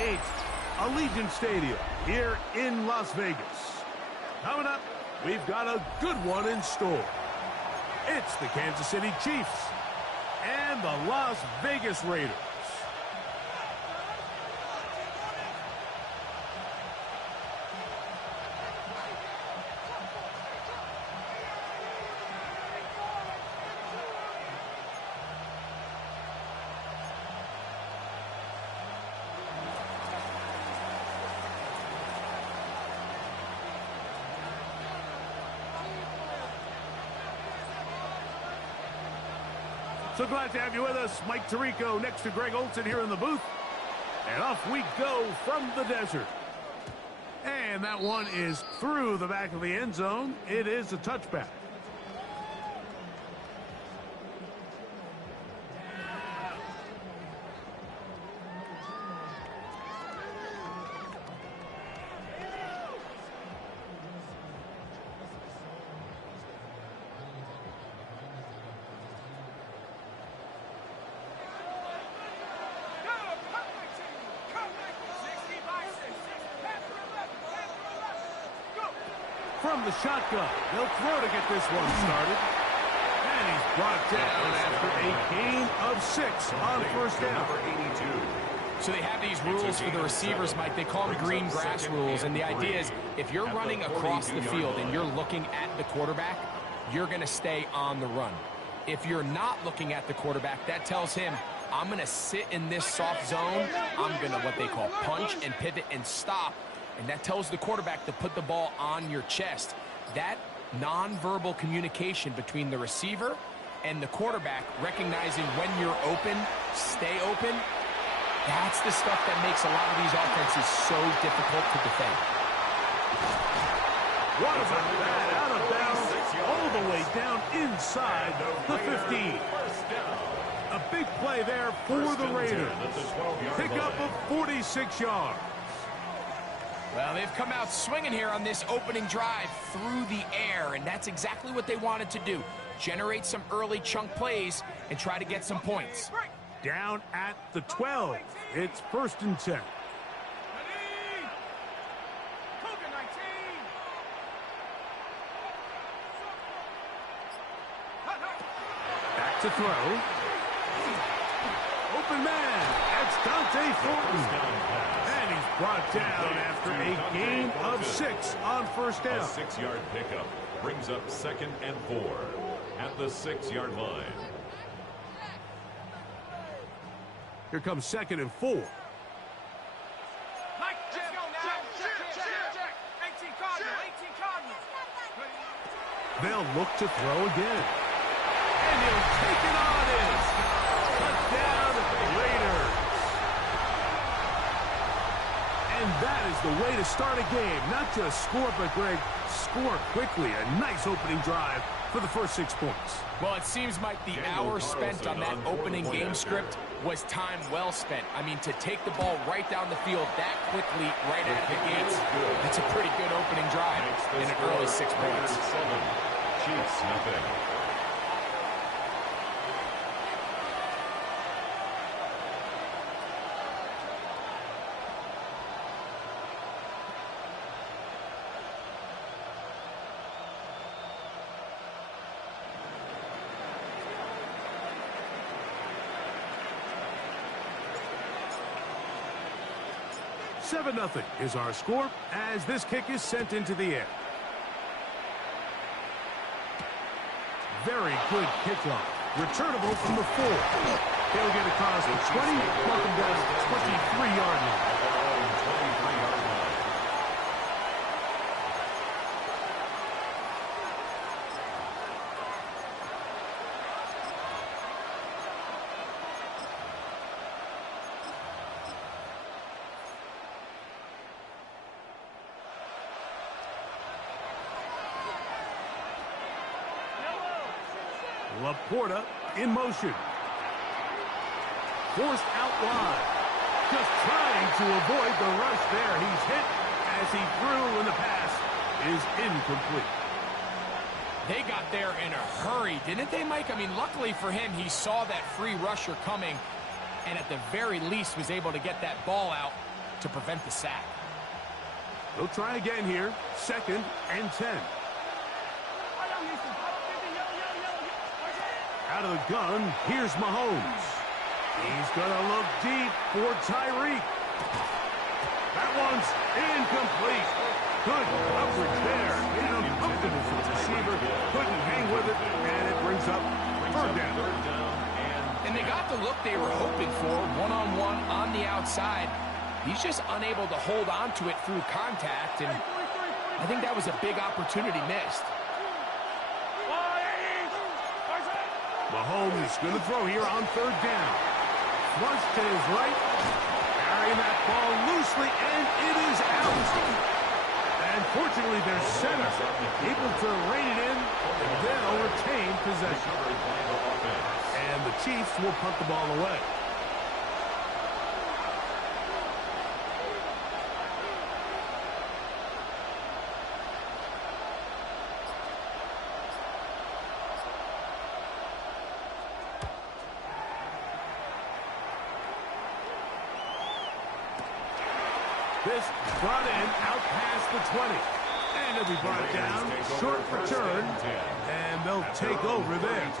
8th, Allegiant Stadium here in Las Vegas. Coming up, we've got a good one in store. It's the Kansas City Chiefs and the Las Vegas Raiders. So glad to have you with us. Mike Tirico next to Greg Olson here in the booth. And off we go from the desert. And that one is through the back of the end zone. It is a touchback. From the shotgun, they'll throw to get this one started. And he's brought down after a gain of 6 on first down. So they have these rules for the receivers, Mike. They call them green grass rules. And the idea is if you're running across the field and you're looking at the quarterback, you're going to stay on the run. If you're not looking at the quarterback, that tells him, I'm going to sit in this soft zone. I'm going to what they call punch and pivot and stop. And that tells the quarterback to put the ball on your chest. That nonverbal communication between the receiver and the quarterback, recognizing when you're open, stay open, that's the stuff that makes a lot of these offenses so difficult to defend. What about that? Out of bounds, all the way down inside the 15. A big play there for the Raiders. Pickup of 46 yards. Well, they've come out swinging here on this opening drive through the air, and that's exactly what they wanted to do. Generate some early chunk plays and try to get some points. Down at the 12. It's 1st and 10. Back to throw. Open man. That's Dante Fulton. And he's brought down after a gain of 6 on first down. A 6-yard pickup brings up 2nd and 4 at the 6-yard line. Here comes 2nd and 4. They'll look to throw again. And he'll take it on in. Touchdown, Raiders. And that is the way to start a game. Not just score, but, Greg, score quickly. A nice opening drive for the first 6 points. Well, it seems, Mike, the hour spent on that opening game script was time well spent. I mean, to take the ball right down the field that quickly, right out of the gates, that's a pretty good opening drive in an early 6 points. Chiefs, nothing. Seven 0 is our score as this kick is sent into the air. Very good kickoff. Returnable from the 4. He'll get across the 20, welcome down to the 23-yard line. Laporta in motion. Forced out wide. Just trying to avoid the rush there. He's hit as he threw, and the pass is incomplete. They got there in a hurry, didn't they, Mike? I mean, luckily for him, he saw that free rusher coming and at the very least was able to get that ball out to prevent the sack. They'll try again here. 2nd and 10. Out of the gun, here's Mahomes. He's going to look deep for Tyreek. That one's incomplete. Good coverage there. Made it uncomfortable for the receiver. Couldn't hang with it, and it brings up 3rd down. And they got the look they were hoping for, one-on-one on the outside. He's just unable to hold on to it through contact, and I think that was a big opportunity missed. Mahomes going to throw here on 3rd down. Flush to his right. Carrying that ball loosely, and it is out. And fortunately, their center able to rein it in, and they'll retain possession. And the Chiefs will punt the ball away. This brought in out past the 20. And it'll be brought down, short return, and they'll take over there.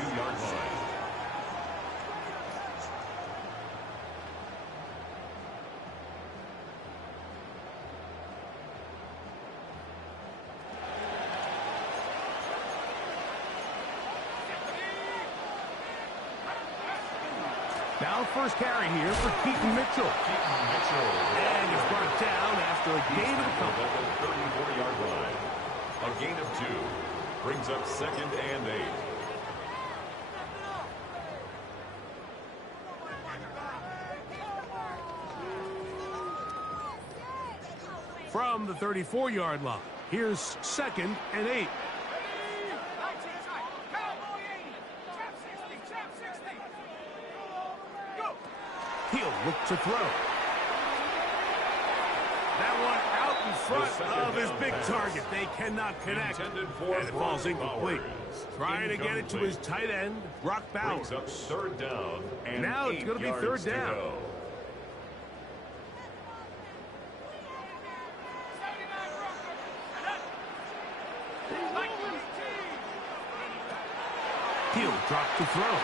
Now first carry here for Keaton Mitchell. And he's brought down after a gain of a couple. At the 34-yard line. A gain of 2 brings up 2nd and 8. From the 34-yard line, here's 2nd and 8. He'll look to throw. That one out in front of his big target. They cannot connect, and it falls incomplete. Trying to get it to his tight end, Brock Bowers. Brings up 3rd down, and now it's going to be 3rd down. He'll drop to throw.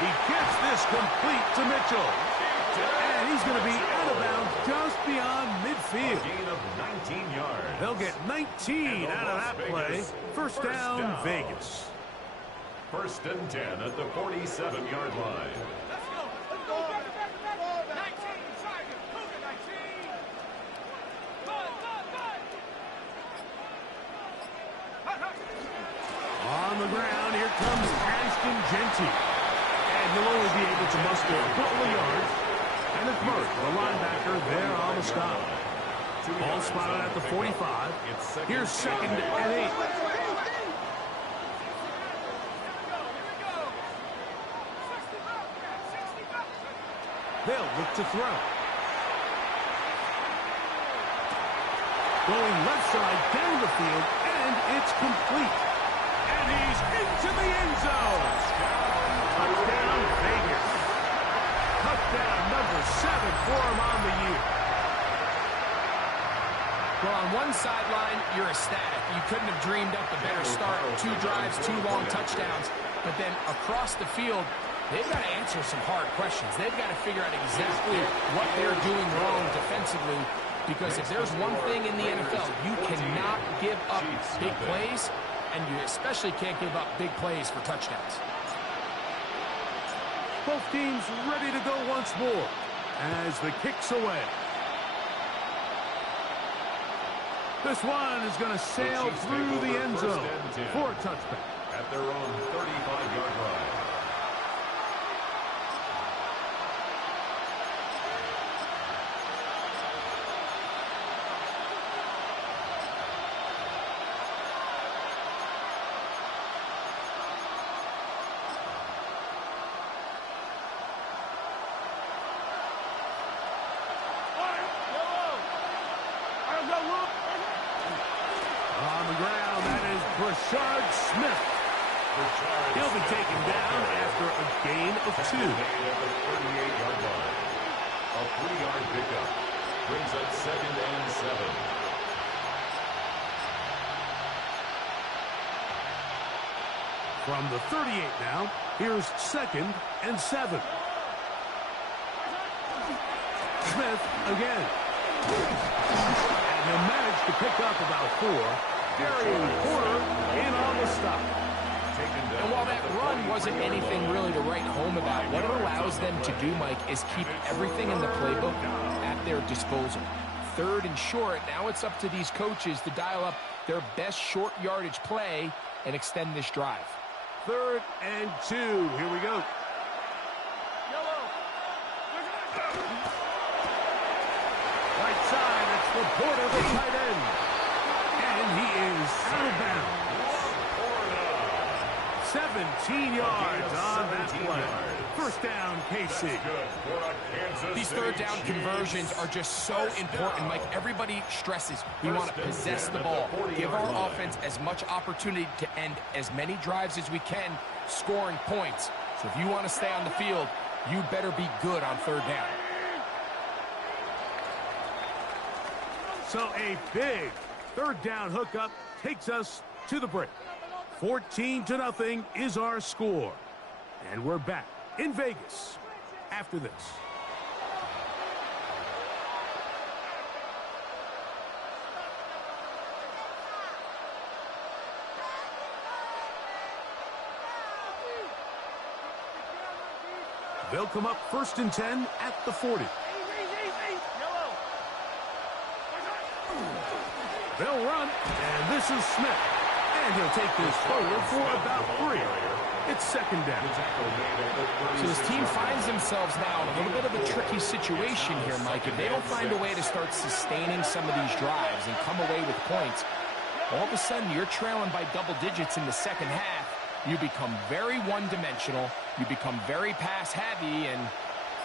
He gets this complete to Mitchell. And he's going to be out of bounds just beyond midfield. A gain of 19 yards. They'll get 19 out of that play. First down, Vegas. 1st and 10 at the 47-yard line. On the ground, here comes Ashton Genty. And he'll only be able to muster a couple of yards. And it's Murray, the linebacker, there on the stop. Ball spotted at the 45. Here's 2nd and 8. They'll look to throw. Going left side down the field, and it's complete. And he's into the end zone. Touchdown, Vegas. Touchdown number 7 for him on the year. Well, on one sideline, you're ecstatic. You couldn't have dreamed up a better start. 2 drives, 2 long touchdowns. But then across the field, they've got to answer some hard questions. They've got to figure out exactly what they're doing wrong defensively. Because if there's one thing in the NFL, you cannot give up big plays, and you especially can't give up big plays for touchdowns. Both teams ready to go once more as the kick's away. This one is going to sail through the end zone for a touchback. At their own 35-yard line. On the ground, that is Brashard Smith. He'll be taken down after a gain of 2. At the 38-yard line. A 3-yard pickup Brings up second and 7. From the 38 now, here's second and 7. Smith again. And he'll manage to pick up about 4. Darian Porter in on the stop. And while that run wasn't anything really to write home about, what it allows them to do, Mike, is keep everything in the playbook at their disposal. Third and short, now it's up to these coaches to dial up their best short yardage play and extend this drive. 3rd and 2. Here we go. Right side, it's the Porter, the tight end. And he is out of bounds. 17 yards on that play. First down, KC. These third down conversions are just so important, Mike. Everybody stresses we want to possess the ball, give our offense as much opportunity to end as many drives as we can, scoring points. So if you want to stay on the field, you better be good on third down. So a big third down hookup takes us to the break. 14-0 is our score. And we're back in Vegas after this. They'll come up 1st and 10 at the 40. They'll run, and this is Smith. And he'll take this forward for about 3. It's second down. So this team finds themselves now in a little bit of a tricky situation here, Mike. If they don't find a way to start sustaining some of these drives and come away with points, all of a sudden you're trailing by double digits in the second half. You become very one-dimensional. You become very pass-heavy, and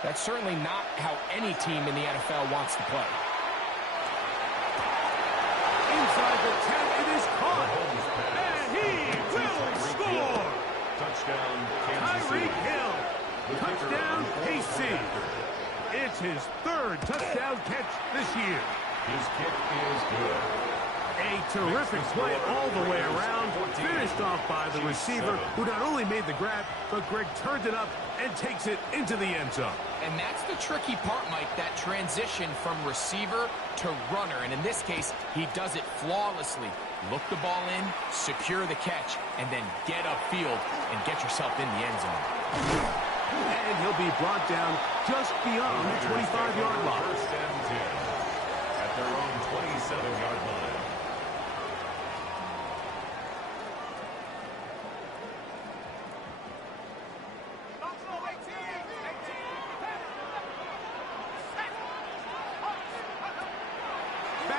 that's certainly not how any team in the NFL wants to play. Inside the 10, it is caught. And he will score. Touchdown, Kansas City. Tyreek Hill. Touchdown, KC. It's his 3rd touchdown catch this year. His kick is good. A terrific play all the way around. Finished off by the receiver, who not only made the grab, but Greg turned it up and takes it into the end zone. And that's the tricky part, Mike, that transition from receiver to runner. And in this case, he does it flawlessly. Look the ball in, secure the catch, and then get upfield and get yourself in the end zone. And he'll be brought down just beyond the 25-yard line. 1st and 10 at their own 27-yard line.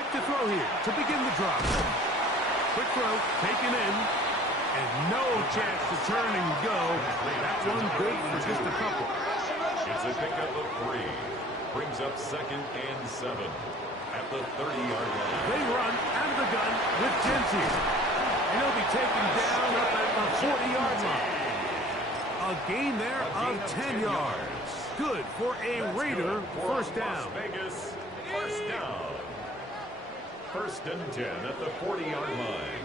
To throw here to begin the drop. Quick throw, taken in, and no chance to turn and go. That one good for just a couple. It's a pickup of 3. Brings up 2nd and 7 at the 30-yard line. They run out of the gun with Genty. And he'll be taken down up at the 40-yard line. A gain there of 10 yards. Good for a Raider first down. Las Vegas, first down. 1st and 10 at the 40-yard line.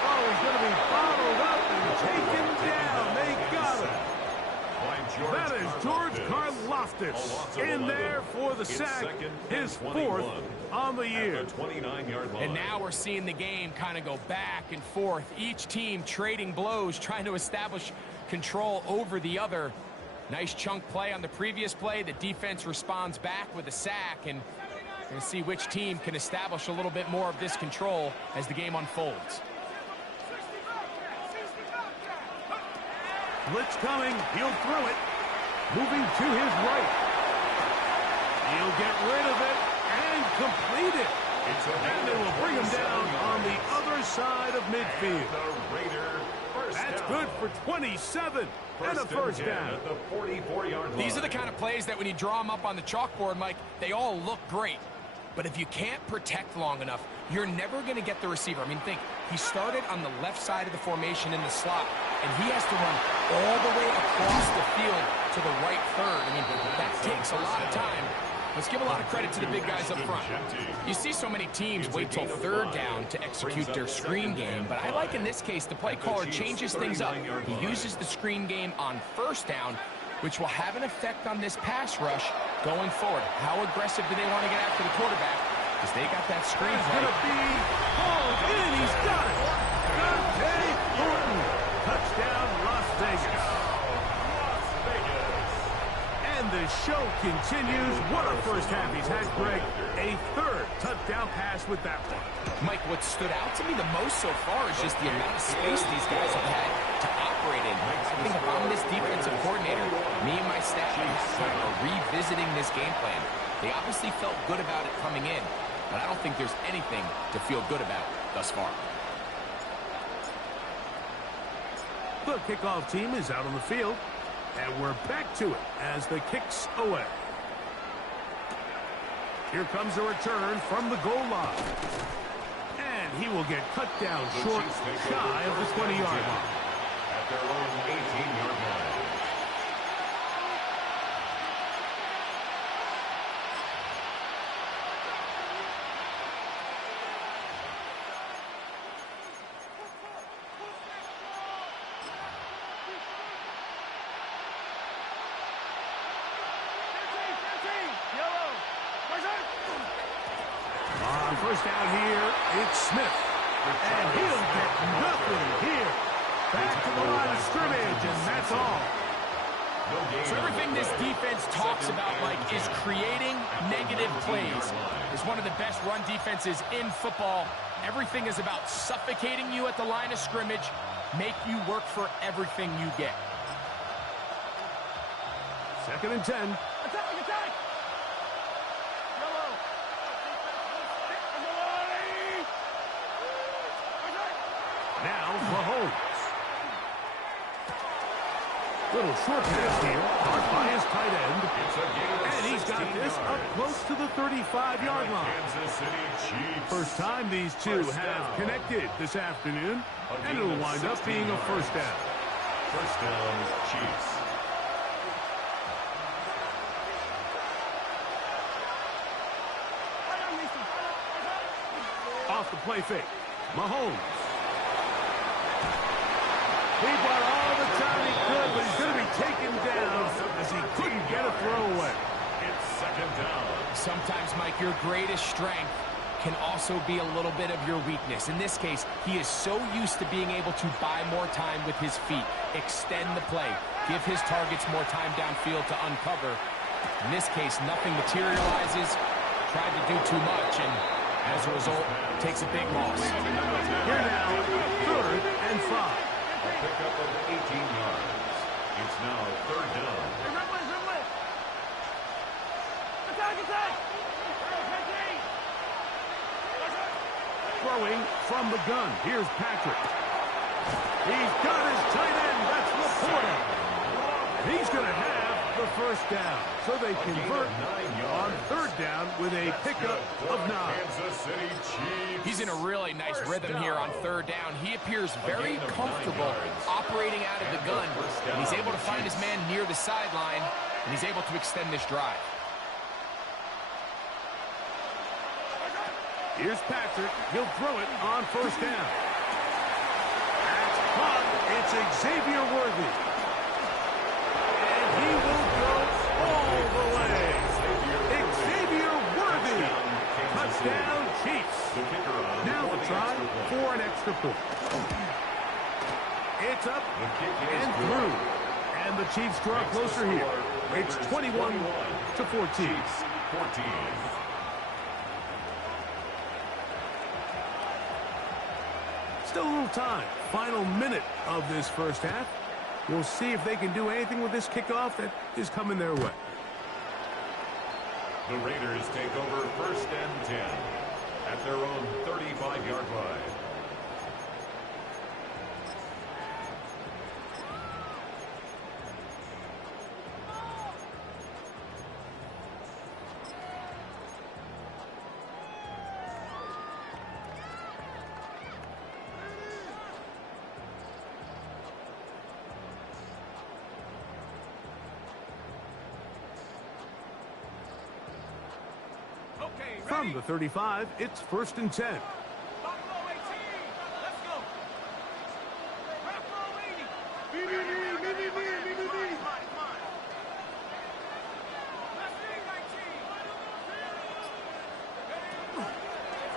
Oh, he's going to be bottled up and taken down. They got him. That is George Karlaftis in there for the sack, his 4th on the year. 29-yard line. And now we're seeing the game kind of go back and forth. Each team trading blows, trying to establish control over the other. Nice chunk play on the previous play. The defense responds back with a sack, and we're going to see which team can establish a little bit more of this control as the game unfolds. Blitz coming. He'll throw it. Moving to his right. He'll get rid of it and complete it. And they will bring him down on the other side of midfield. That's good for 27 and a first down. At the 44-yard line. These are the kind of plays that when you draw them up on the chalkboard, Mike, they all look great. But if you can't protect long enough, you're never going to get the receiver. I mean, think, he started on the left side of the formation in the slot, and he has to run all the way across the field to the right third. I mean, that takes a lot of time. Let's give a lot of credit to the big guys up front. You see so many teams wait till third down to execute their screen game, but I like in this case the play caller changes things up. He uses the screen game on first down, which will have an effect on this pass rush going forward. How aggressive do they want to get after the quarterback? Because they got that screen play. It's going to be hauled in. He's got it. Dante Thornton. Touchdown, Las Vegas. And the show continues. What a first half he's had, Greg. A third touchdown pass with that one. Mike, what stood out to me the most so far is just the amount of space these guys have had to operate in. I think if I'm this defensive coordinator, me and my staff are revisiting this game plan. They obviously felt good about it coming in, but I don't think there's anything to feel good about thus far. The kickoff team is out on the field, and we're back to it as the kick's away. Here comes a return from the goal line. And he will get cut down short, shy of the 20-yard line. At their own 18-yard line. On first down here, it's Smith. And he'll get nothing here. Back to the line of scrimmage, and that's all. So everything this defense talks about, Mike, is creating negative plays. It's one of the best run defenses in football. Everything is about suffocating you at the line of scrimmage, make you work for everything you get. 2nd and 10. Now Mahomes. Little short pass here, caught by his tight end. And he's got this up close to the 35-yard line. First time these two have connected this afternoon, and it'll wind up being a first down. First down, Chiefs. Off the play fake, Mahomes. He bought all the time he could, but he's going to be taken down as he couldn't get a throwaway. It's 2nd down. Sometimes, Mike, your greatest strength can also be a little bit of your weakness. In this case, he is so used to being able to buy more time with his feet, extend the play, give his targets more time downfield to uncover. In this case, nothing materializes, tried to do too much, and as a result, takes a big loss. Here now, 3rd and 5. A pickup of 18 yards. It's now 3rd down. Throwing from the gun. Here's Patrick. He's got his tight end. That's Laporta. And he's going to have the first down. So they convert on 3rd down with a pickup of 9. He's in a really nice rhythm here on 3rd down. He appears very comfortable operating out of the gun. And he's able to find his man near the sideline, and he's able to extend this drive. Here's Patrick. He'll throw it on 1st down. That's caught. It's Xavier Worthy. And he will go all the way. Xavier Worthy. Touchdown, Chiefs. Now the try for an extra point. It's up and through. And the Chiefs draw closer here. It's 21-14. Still a little time. Final minute of this first half. We'll see if they can do anything with this kickoff that is coming their way. The Raiders take over 1st and 10 at their own 35-yard line. From the 35, it's 1st and 10.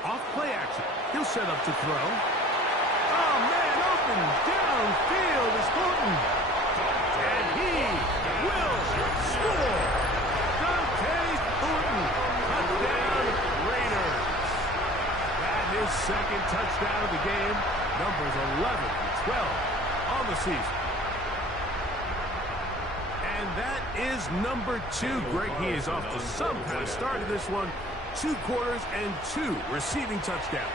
Off play action. He'll set up to throw. Oh, man, open downfield is Horton. And he will score. Dokta Horton. Touchdown, Raiders. That is second touchdown of the game. Numbers 11 and 12 on the season. And that is number 2. Greg, he is off to some kind of start of this one. 2 quarters and 2 receiving touchdowns.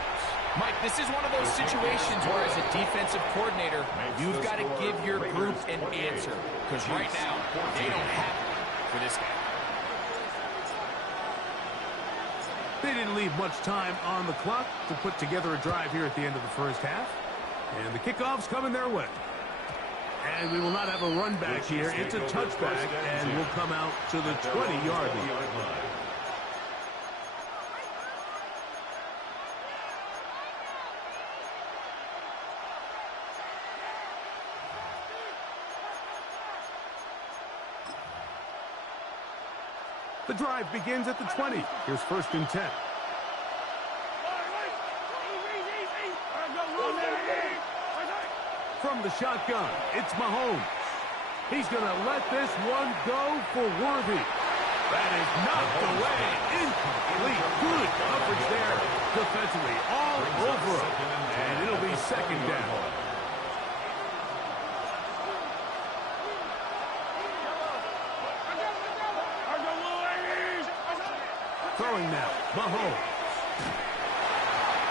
Mike, this is one of those situations where as a defensive coordinator, you've got to give your group an answer. Because right now, they don't have it for this guy. They didn't leave much time on the clock to put together a drive here at the end of the first half. And the kickoff's coming their way. And we will not have a run back here. It's a touchback, and we'll come out to the 20-yard line. The drive begins at the 20. Here's 1st and 10. From the shotgun, it's Mahomes. He's going to let this one go for Worthy. That is knocked away. Incomplete. Good coverage there defensively. All over him. And it'll be 2nd down. Throwing now, Mahomes.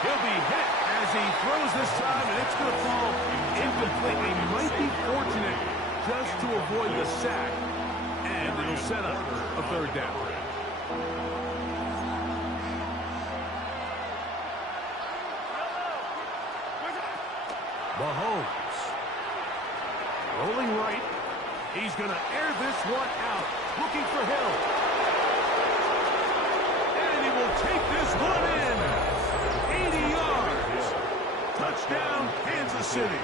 He'll be hit as he throws this time, and it's going to fall incomplete. He might be fortunate just to avoid the sack, and it'll set up a 3rd down. Mahomes. Rolling right. He's going to air this one out. Looking for Hill. Take this one in. 80 yards. Touchdown, Kansas City.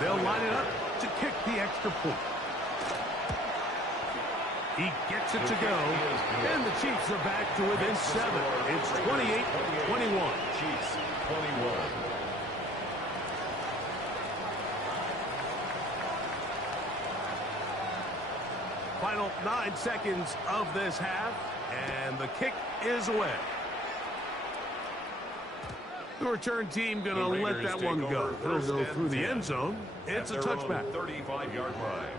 They'll line it up to kick the extra point. He gets it to go. And the Chiefs are back to within 7. It's 28-21. Chiefs 21. Final 9 seconds of this half. And the kick is away. The return team going to let that one go. It'll go through the end zone. It's a touchback. 35-yard line.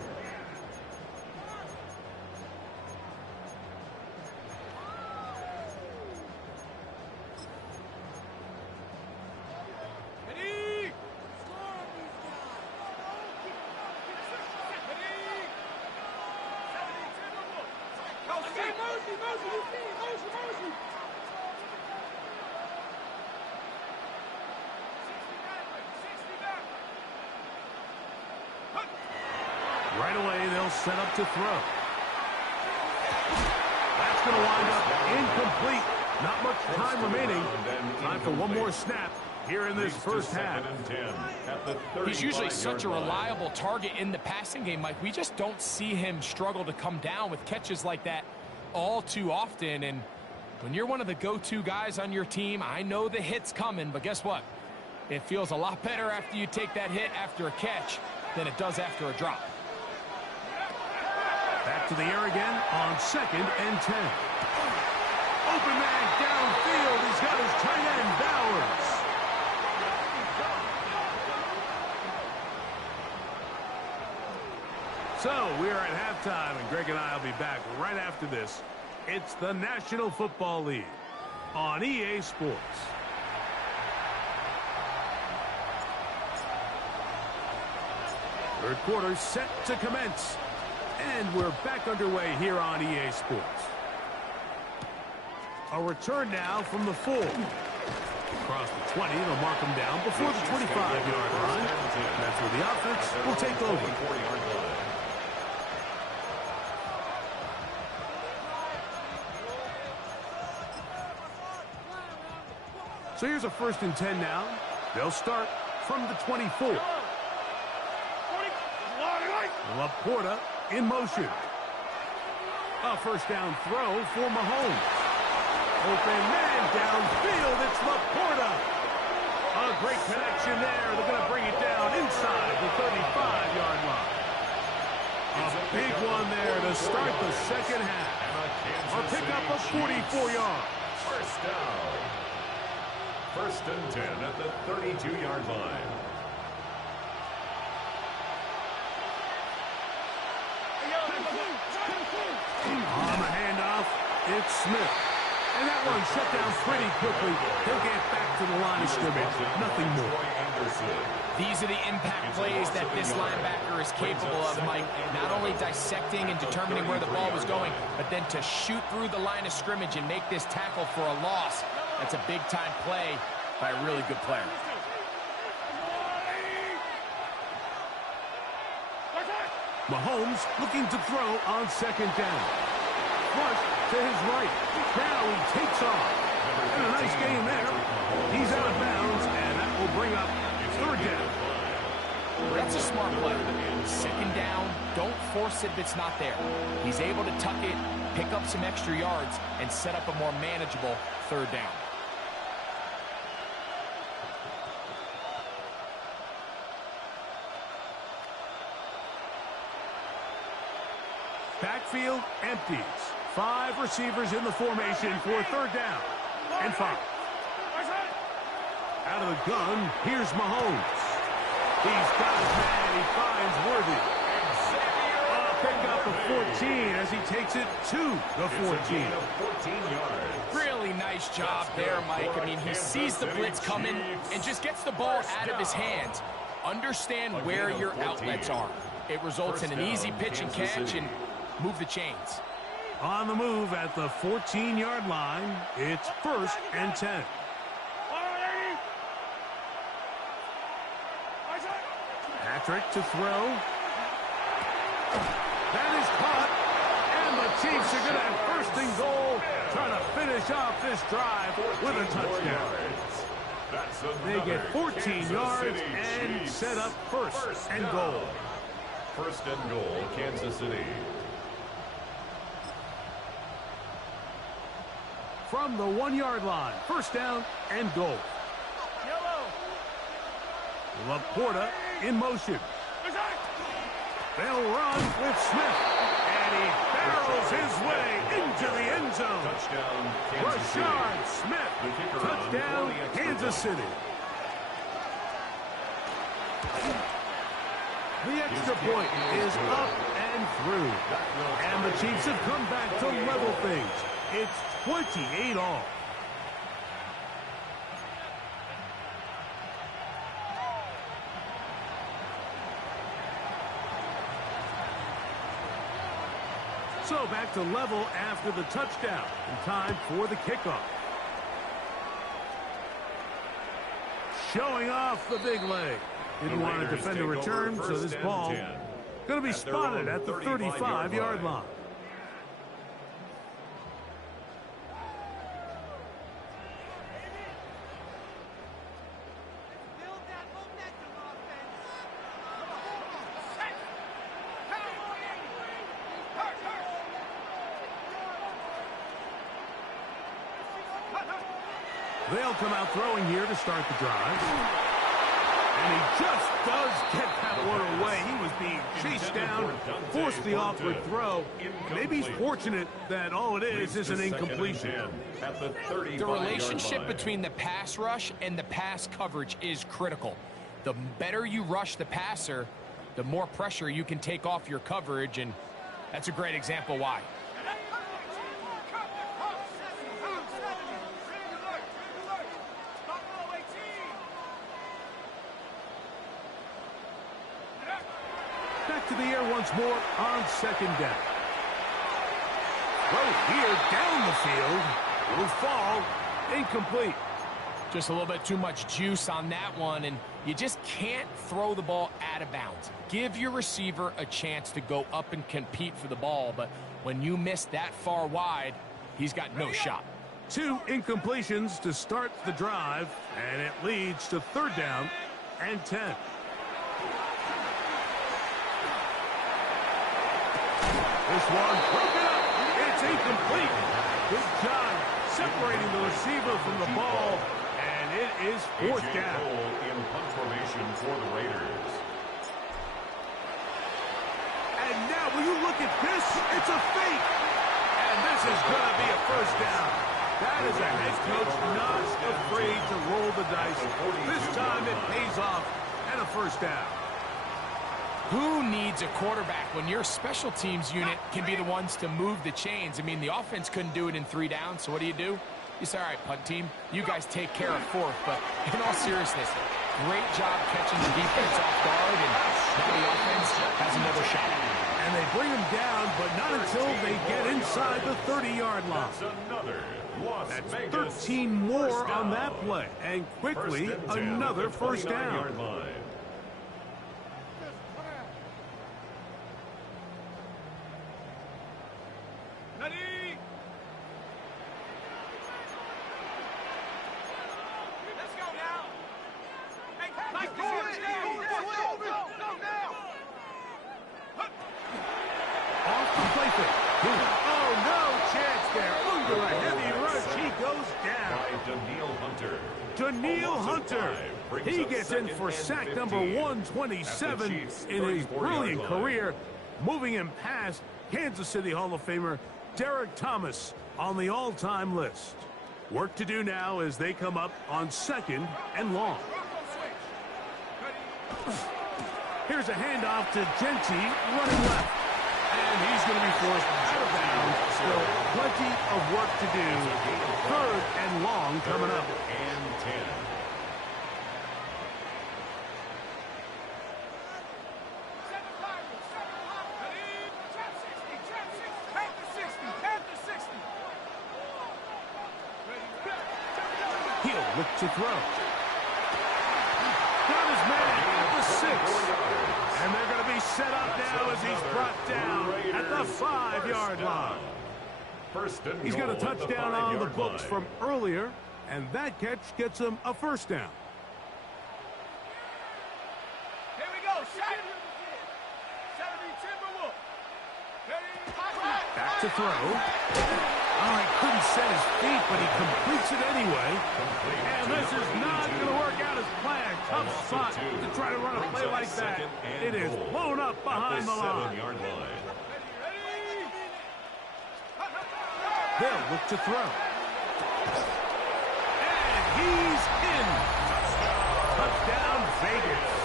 Right away, they'll set up to throw. That's going to wind up incomplete. Not much time remaining. Time for one more snap here in this first half. He's usually such a reliable target in the passing game, Mike. We just don't see him struggle to come down with catches like that all too often. And when you're one of the go-to guys on your team, I know the hit's coming, but guess what? It feels a lot better after you take that hit after a catch than it does after a drop. Back to the air again on 2nd and 10. Open man downfield. He's got his tight end, Bowers. So we're at halftime, and Greg and I will be back right after this. It's the National Football League on EA Sports. Third quarter set to commence. And we're back underway here on EA Sports. A return now from the 4. Across the 20, they'll mark them down before the 25-yard line. That's where the offense will take over. So here's a 1st and 10 now. They'll start from the 24. Laporta in motion. A 1st down throw for Mahomes. Open man downfield. It's Laporta. A great connection there. They're going to bring it down inside the 35-yard line. A big one there to start the second half. A pickup of 44 yards. 1st down. 1st and 10 at the 32-yard line. On the handoff, it's Smith. And that one shut down pretty quickly. He'll get back to the line of scrimmage. Nothing more. These are the impact plays that this linebacker is capable of, Mike. Not only dissecting and determining where the ball was going, but then to shoot through the line of scrimmage and make this tackle for a loss. That's a big-time play by a really good player. Mahomes looking to throw on 2nd down. Flush to his right. Now he takes off. And a nice gain there. He's out of bounds, and that will bring up 3rd down. That's a smart play. 2nd down, don't force it if it's not there. He's able to tuck it, pick up some extra yards, and set up a more manageable 3rd down. Backfield empties. 5 receivers in the formation for 3rd down and 5. Out of the gun, here's Mahomes. He's got his man. He finds Worthy. A pickup of 14 as he takes it to the 14. Really nice job there, Mike. I mean, he sees the blitz coming and just gets the ball out of his hands. Understand where your outlets are. It results in an easy pitch and catch and move the chains. On the move at the 14-yard line, it's 1st and 10. Patrick to throw. That is caught. And the Chiefs are going to have 1st and goal, trying to finish off this drive with a touchdown. They get 14 yards and set up 1st and goal. 1st and goal, Kansas City. From the 1-yard line, 1st down and goal. Laporta in motion. They'll run with Smith. And he barrels his way into the end zone. Touchdown, Rashard Smith. Touchdown, Kansas City. The extra point is up and through. And the Chiefs have come back to level things. It's 28 all. So back to level after the touchdown. And time for the kickoff. Showing off the big leg. Didn't want to defend a return, so this ball going to be spotted at the 35-yard line. They'll come out throwing here to start the drive. And he just does get that one away. He was being chased down, forced the awkward throw. Maybe he's fortunate that all it is an incompletion. The relationship between the pass rush and the pass coverage is critical. The better you rush the passer, the more pressure you can take off your coverage, and that's a great example why. Back to the air once more on second down. Throw here down the field. Will fall. Incomplete. Just a little bit too much juice on that one, and you just can't throw the ball out of bounds. Give your receiver a chance to go up and compete for the ball, but when you miss that far wide, he's got no shot. 2 incompletions to start the drive, and it leads to 3rd down and 10. This one broken up. It's incomplete. Good job separating the receiver from the ball, and it is 4th down. In punt formation for the Raiders. And now, will you look at this? It's a fake. And this is going to be a 1st down. That is a head coach not afraid to roll the dice. This time it pays off, and a 1st down. Who needs a quarterback when your special teams unit can be the ones to move the chains? I mean, the offense couldn't do it in 3 downs, so what do? You say, all right, punt team, you guys take care of 4th. But in all seriousness, great job catching the defense off guard, and now the offense has another shot at it. And they bring him down, but not until they get inside the 30-yard line. That's 13 more on that play, and quickly another 1st down. He gets in for sack number 127 in his brilliant career, moving him past Kansas City Hall of Famer Derek Thomas on the all-time list. Work to do now as they come up on 2nd and long. Here's a handoff to Genty running left. And he's going to be forced out of bounds. Still plenty of work to do. 3rd and long coming up. And 10. He'll look to throw. Got his man at the 6. And they're going to be set up now as he's brought down at the 5-yard line. He's got a touchdown on the books from earlier, and that catch gets him a 1st down. Here we go. Back to throw. Oh, he couldn't set his feet, but he completes it anyway. And this is not going to work out as planned. Tough spot to try to run a play like that. It is blown up behind the line. They'll look to throw. And he's in. Touchdown, Vegas.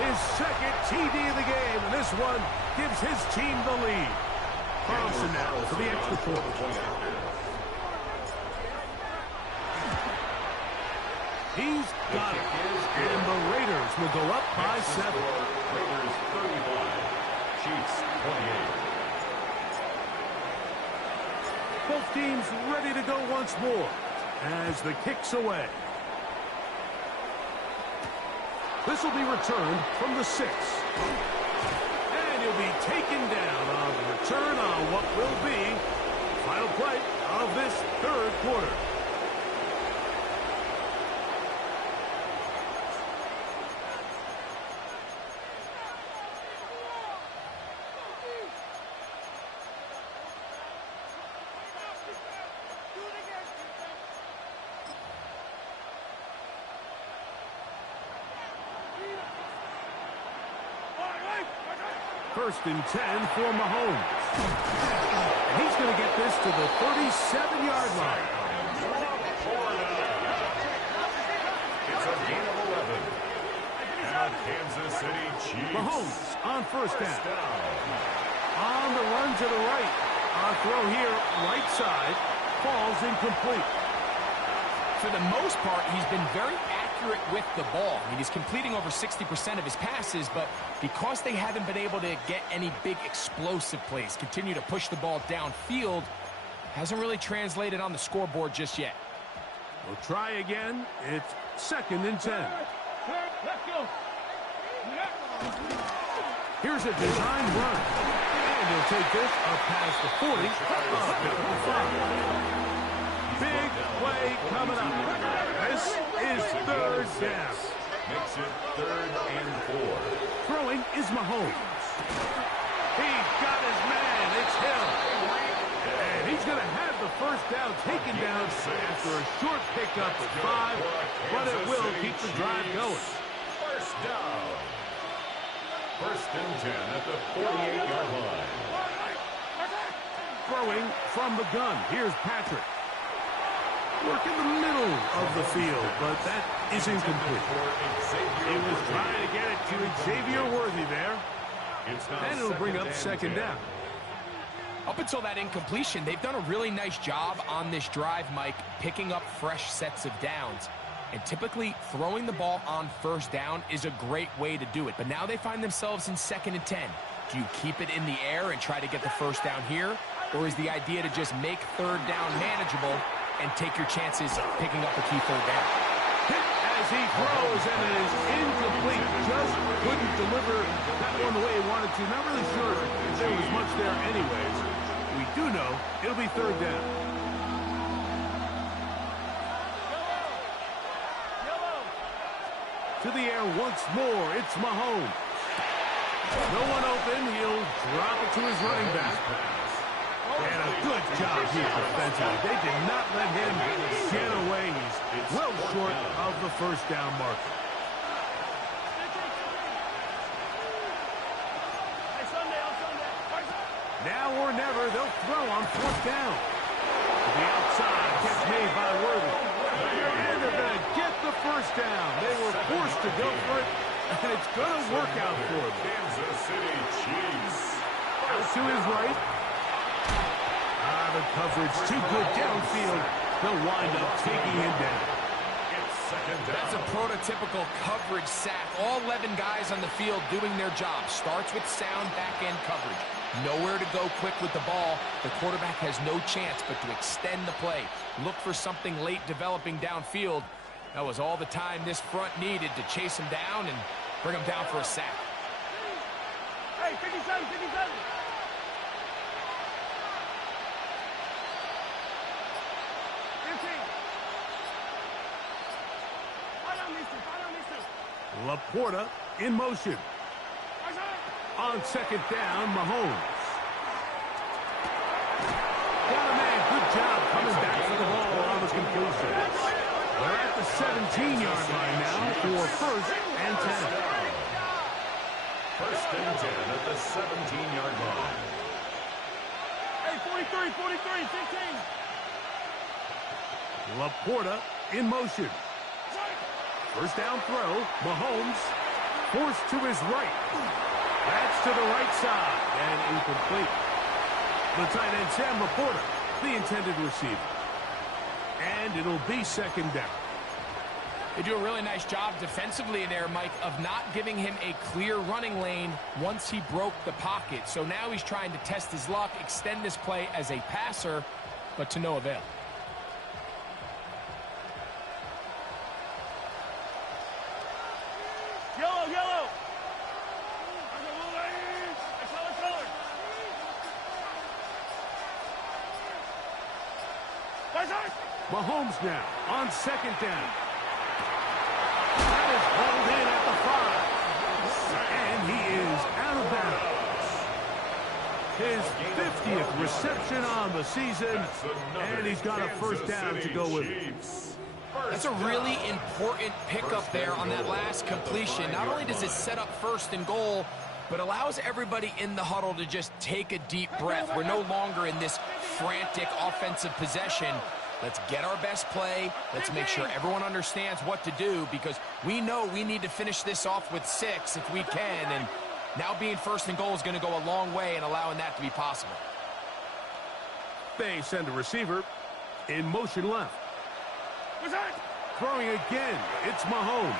His 2nd TD of the game, and this one gives his team the lead. Carlson now for the extra point. He's got it. And the Raiders will go up by 7. Raiders 35. Chiefs 28. Both teams ready to go once more as the kick's away. This will be returned from the 6. And he'll be taken down on the return on what will be the final play of this 3rd quarter. First and 10 for Mahomes. And he's going to get this to the 37-yard line. It's a gain of 11. And Kansas City Chiefs. Mahomes on 1st down. On the run to the right. On throw here, right side. Falls incomplete. For the most part, he's been very accurate with the ball. I mean, he's completing over 60% of his passes, but because they haven't been able to get any big explosive plays, continue to push the ball downfield, hasn't really translated on the scoreboard just yet. We'll try again. It's 2nd and 10. Here's a design run. And he'll take this up past the 40, up to the 5. big play coming up. This is third down. Makes it 3rd and 4. Throwing is Mahomes. He's got his man. It's Hill. And he's going to have the first down taken down after a short pickup of 5, but it will keep the drive going. First down. 1st and 10 at the 48-yard line. Throwing from the gun. Here's Patrick. Work in the middle of the field, but that is incomplete. He was trying to get it to Xavier Worthy there. And it'll bring up 2nd down. Up until that incompletion, they've done a really nice job on this drive, Mike, picking up fresh sets of downs. And typically, throwing the ball on 1st down is a great way to do it. But now they find themselves in 2nd and 10. Do you keep it in the air and try to get the 1st down here? Or is the idea to just make 3rd down manageable and take your chances picking up a key 3rd down? Hit as he throws, and it is incomplete. Just couldn't deliver that one the way he wanted to. Not really sure if there was much there anyways. We do know it'll be 3rd down. To the air once more, it's Mahomes. No one open, he'll drop it to his running back. And a good job here defensively. They did not let him get away. He's well short of the 1st down marker. Now or never, they'll throw on 4th down. To the outside, gets made by Worthy. And they're going to get the 1st down. They were forced to go for it, and it's going to work out for them. Kansas City Chiefs. Out to his right. The coverage too good downfield. They'll wind up taking him down. It's 2nd down. That's a prototypical coverage sack. All 11 guys on the field doing their job. Starts with sound back-end coverage. Nowhere to go quick with the ball. The quarterback has no chance but to extend the play. Look for something late developing downfield. That was all the time this front needed to chase him down and bring him down for a sack. Hey, 57, 57. Laporta in motion. On 2nd down, Mahomes. Got a man. Good job coming back for the ball on the completion. They're at the 17-yard line now for 1st and 10. 1st and 10 at the 17-yard line. Hey, 43, 43, 15. Laporta in motion. 1st down throw. Mahomes forced to his right. That's to the right side and incomplete. The tight end, Sam Laporta, the intended receiver. And it'll be 2nd down. They do a really nice job defensively there, Mike, of not giving him a clear running lane once he broke the pocket. So now he's trying to test his luck, extend this play as a passer, but to no avail. Yellow. Mahomes now on 2nd down. That is hauled in at the 5. And he is out of bounds. His 50th reception on the season. And he's got a 1st down to go with it. That's a really important pickup there on that last completion. Not only does it set up 1st and goal, but allows everybody in the huddle to just take a deep breath. We're no longer in this frantic offensive possession. Let's get our best play. Let's make sure everyone understands what to do, because we know we need to finish this off with 6 if we can. And now being 1st and goal is going to go a long way in allowing that to be possible. They send a receiver in motion left. Throwing again, it's Mahomes.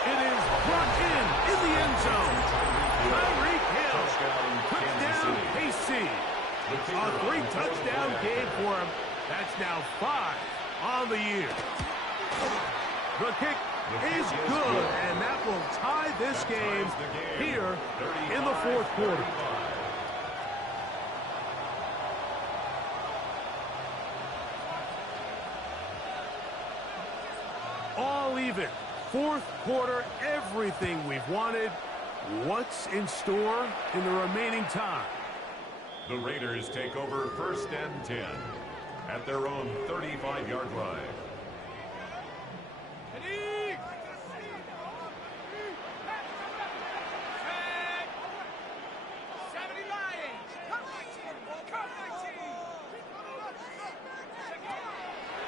It is brought in the end zone. Tyreek Hill puts down KC. A 3-touchdown game for him. That's now 5 on the year. The kick is good, and that will tie this game here in the 4th quarter. all even. Fourth quarter, everything we've wanted. What's in store in the remaining time? The Raiders take over 1st and 10 at their own 35-yard line.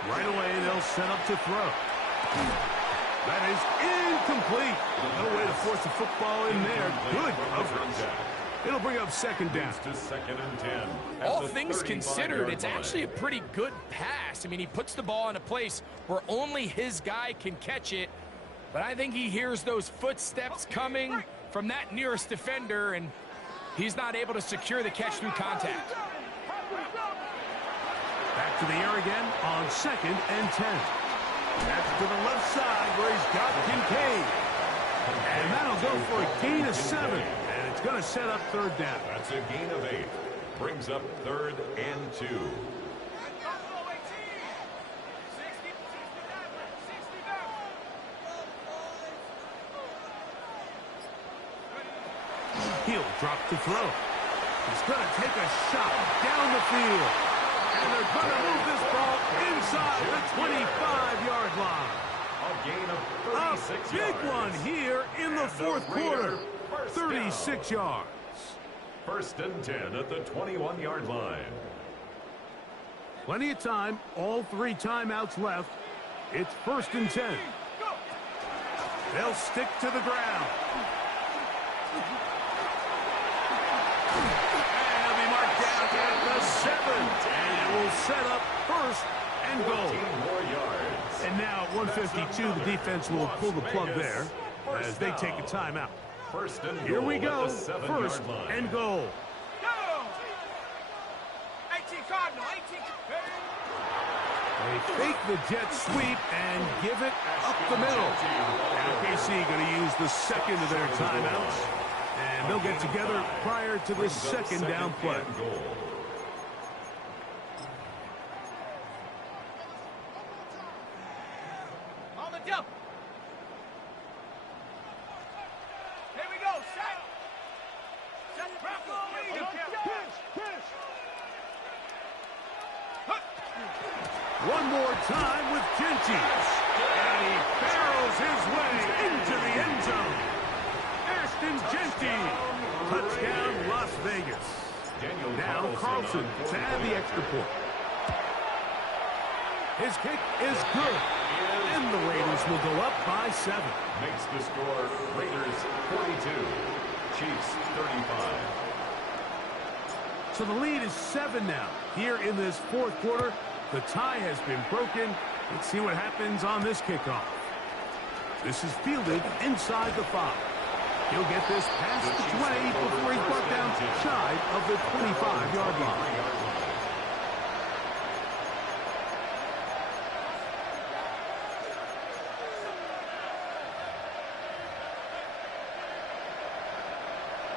Right away, they'll set up to throw. That is incomplete. No way to force the football in there. Good coverage. It'll bring up 2nd down. To 2nd and 10. All things considered, it's actually a pretty good pass. I mean, he puts the ball in a place where only his guy can catch it. But I think he hears those footsteps coming from that nearest defender, and he's not able to secure the catch through contact. Back to the air again on 2nd and 10. That's to the left side where he's got Kincaid. And that'll go for a gain of 7. And it's going to set up 3rd down. That's a gain of 8. Brings up 3rd and 2. He'll drop to throw. He's going to take a shot down the field. And they're going to move this ball inside the 25-yard line. A gain of 36 a big yards. one here in the 4th quarter. 36 yards. 1st and 10 at the 21-yard line. Plenty of time. All 3 timeouts left. It's 1st and 10. They'll stick to the ground. And he'll be marked down at the 7. And it will set up 1st and goal. 14 more yards. And now at 152, the defense will pull the plug there as they take a timeout. 1st and goal. Here we go. At the 7-yard 1st line. and goal. 18 Cardinal, 18. They fake the jet sweep and give it up the middle. Now KC going to use the 2nd of their timeouts. And they'll get together prior to the 2nd down play. On the jump. Here we go. Set. Set. Pitch. One more time with Genty. And he barrels his way into the end zone. Ashton Genty. Touchdown, Las Vegas. Now Carlson to add the extra point. His kick is good. And the Raiders will go up by 7. Makes the score Raiders 42, Chiefs 35. So the lead is 7 now. Here in this 4th quarter, the tie has been broken. Let's see what happens on this kickoff. This is fielded inside the 5. He'll get this past the 20 before he's brought down shy of the 25-yard line.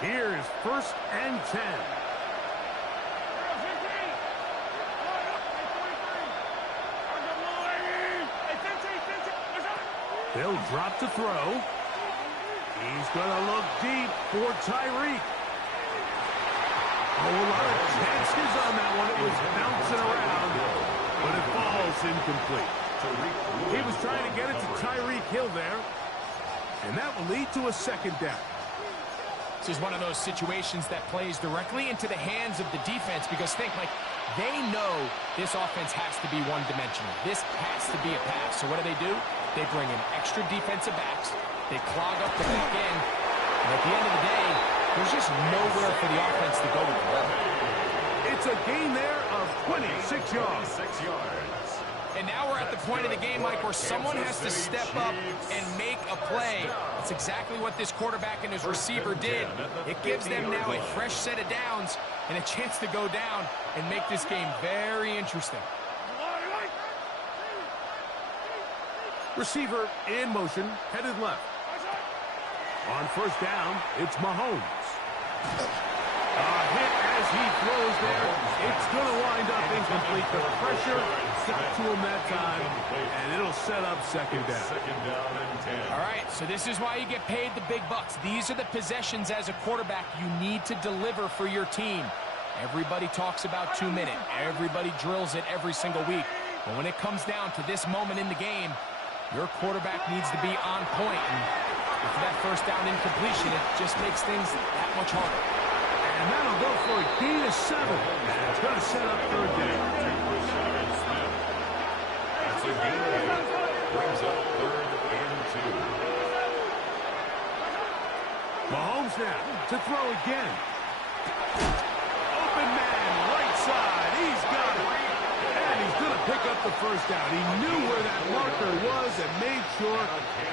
Here's 1st and 10. They'll drop to throw. He's going to look deep for Tyreek. Oh, a lot of chances on that one. It was bouncing around, but it falls incomplete. He was trying to get it to Tyreek Hill there, and that will lead to a 2nd down. This is one of those situations that plays directly into the hands of the defense because think, like, they know this offense has to be one-dimensional. This has to be a pass. So what do? They bring in extra defensive backs. They clog up the back end. And at the end of the day, there's just nowhere for the offense to go with the ball. It's a gain there of 26 yards. 6 yards. And now we're at the point of the game, Mike, where someone has to step up and make a play. That's exactly what this quarterback and his receiver did. It gives them now a fresh set of downs and a chance to go down and make this game very interesting. Receiver in motion, headed left. On 1st down, it's Mahomes. A hit as he throws there. It's going to wind up incomplete. The pressure got to him that time, and it'll set set up second down. Second down and 10. All right, so this is why you get paid the big bucks. These are the possessions as a quarterback you need to deliver for your team. Everybody talks about 2-minute. Everybody drills it every single week. But when it comes down to this moment in the game, your quarterback needs to be on point. And for that first down incompletion, it just makes things that much harder. And that'll go for a gain of 7. And it's going to set up third down. That's a gain of 8. Brings up third and 2. Mahomes now to throw again. Open man, right side. He's got it. And he's going to pick up the first down. He knew where that marker was and made sure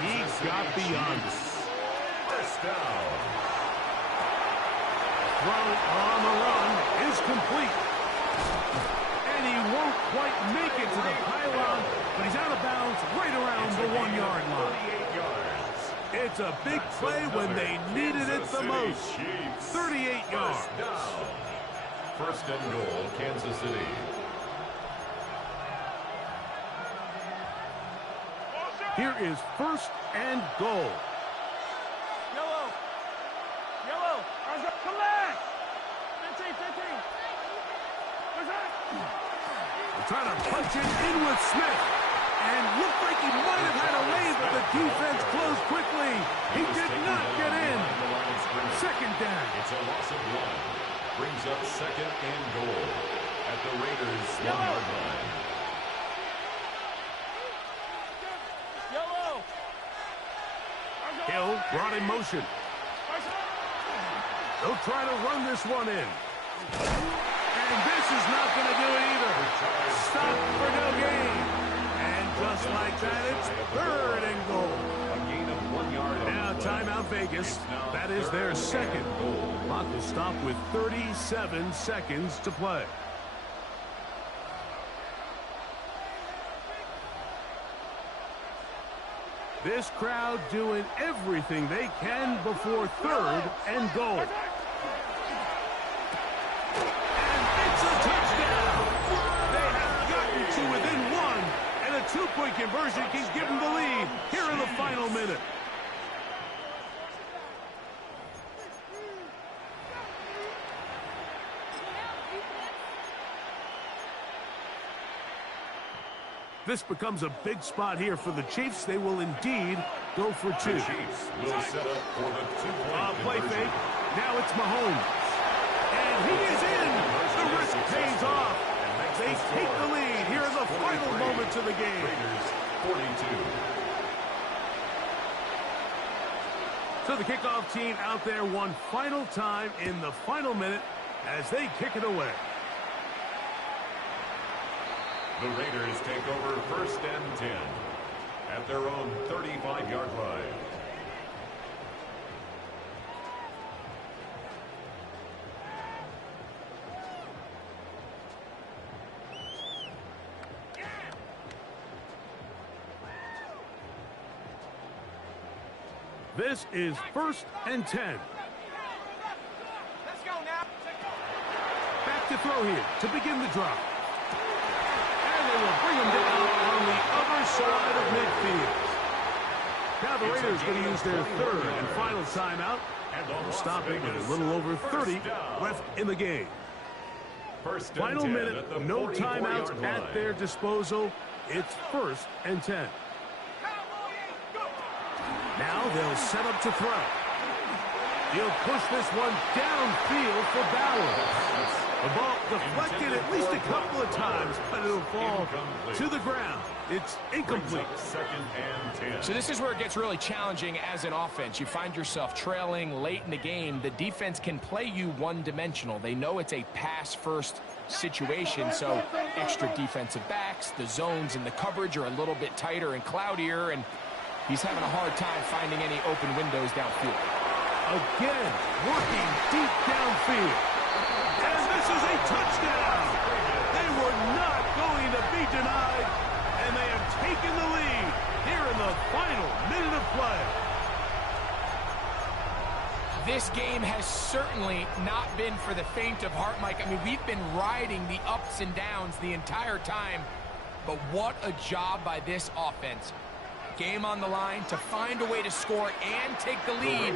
he got beyond it. First down. Throw on the run is complete. And he won't quite make it to the pylon, but he's out of bounds right around the 1-yard line. 38 yards. It's a big play when they needed it the most. 38 yards. First down. First and goal, Kansas City. Here is first and goal. Yellow. Yellow. Come back. 15. They're trying to punch it in with Smith. And looked like he might have had a lead, but the defense closed quickly. He did not get in. Second down. It's a loss of 1. Brings up second and goal at the Raiders' 1-yard line. Yellow. Hill brought in motion. They'll try to run this one in. And this is not going to do it either. Stop for no gain. And just like that, it's third and goal. A gain of 1 yard. Now timeout Vegas. That is their second. Clock will stop with 37 seconds to play. This crowd doing everything they can before third and goal. And it's a touchdown. They have gotten to within 1, and a 2-point conversion can give them the lead here in the final minute. This becomes a big spot here for the Chiefs. They will indeed go for 2. The Chiefs will set up for the 2-point Play conversion. fake. Now it's Mahomes. And he is in. The risk pays off. They take the lead here in the final moments of the game. Raiders 42. So the kickoff team out there one final time in the final minute as they kick it away. The Raiders take over first and 10 at their own 35-yard line. This is first and 10. Let's go now. Back to throw here to begin the drive. And they will bring him down on the other side of midfield. Now the Raiders are going to use their third and final timeout. They'll stop it with a little over 30 left in the game. First and Final 10 minute, at the no 44-yard timeouts line. at their disposal. It's first and 10. Now they'll set up to throw. He'll push this one downfield for Bauer. The ball deflected at least a couple of times, but it'll fall to the ground. It's incomplete. Second and 10. So this is where it gets really challenging as an offense. You find yourself trailing late in the game. The defense can play you one-dimensional. They know it's a pass-first situation, so extra defensive backs, the zones and the coverage are a little bit tighter and cloudier, and he's having a hard time finding any open windows downfield. Again, working deep downfield. And this is a touchdown. They were not going to be denied, and they have taken the lead here in the final minute of play. This game has certainly not been for the faint of heart, Mike. I mean, we've been riding the ups and downs the entire time But what a job by this offense. Game on the line to find a way to score and take the lead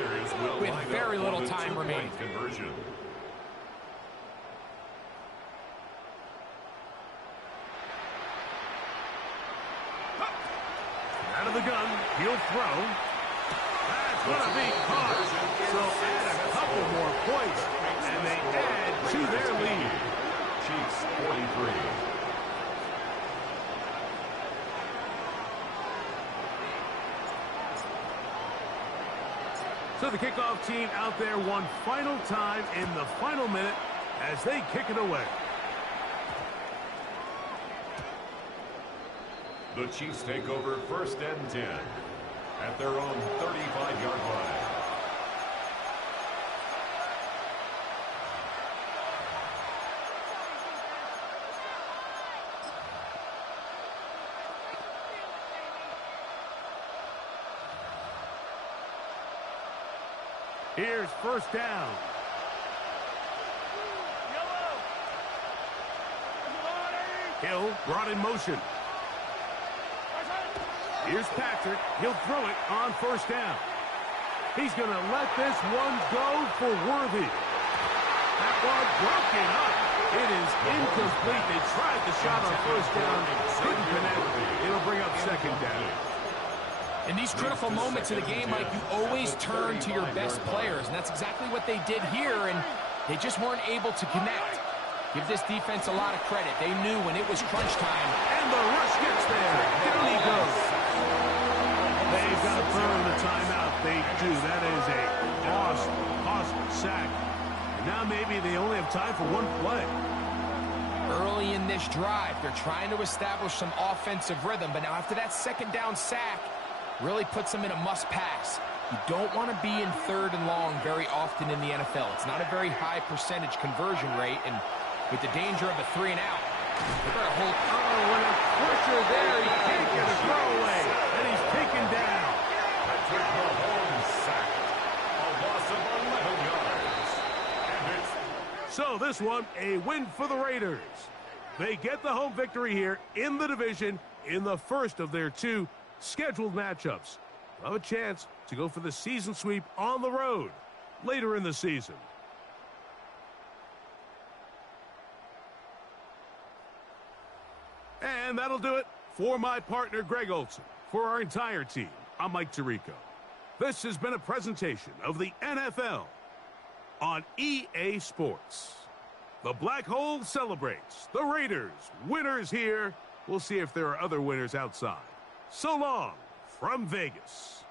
with very little time remaining. Conversion. Out of the gun, he'll throw. That's going to be caught. So add a couple more points, and they add to their lead. Chiefs 43. So the kickoff team out there one final time in the final minute as they kick it away. The Chiefs take over 1st and 10 at their own 35-yard line. Here's 1st down. Hill brought in motion. Here's Patrick. He'll throw it on 1st down. He's going to let this one go for Worthy. That one broken up. It is incomplete. They tried the shot on 1st down. Couldn't connect. It'll bring up 2nd down. In these critical moments of the game, Mike, you always turn to your best players, and that's exactly what they did here, and they just weren't able to connect. Give this defense a lot of credit. They knew when it was crunch time. And the rush gets there. Down he goes. They've got to burn the timeout. They do. That is a cost sack. And now maybe they only have time for one play. Early in this drive, they're trying to establish some offensive rhythm, but now after that 2nd down sack, really puts them in a must-pass. You don't want to be in 3rd and long very often in the NFL. It's not a very high percentage conversion rate, and with the danger of a 3-and-out, they're going to hold. Oh, what a pressure there. He can't get a throwaway, and he's taken down. Patrick Mahomes sacked. A loss of 11 yards. And it's... So this one, a win for the Raiders. They get the home victory here in the division in the first of their 2 scheduled matchups. They'll have a chance to go for the season sweep on the road later in the season. And that'll do it for my partner, Greg Olson. For our entire team, I'm Mike Tirico. This has been a presentation of the NFL on EA Sports. The Black Hole celebrates. The Raiders, winners here. We'll see if there are other winners outside. So long from Vegas.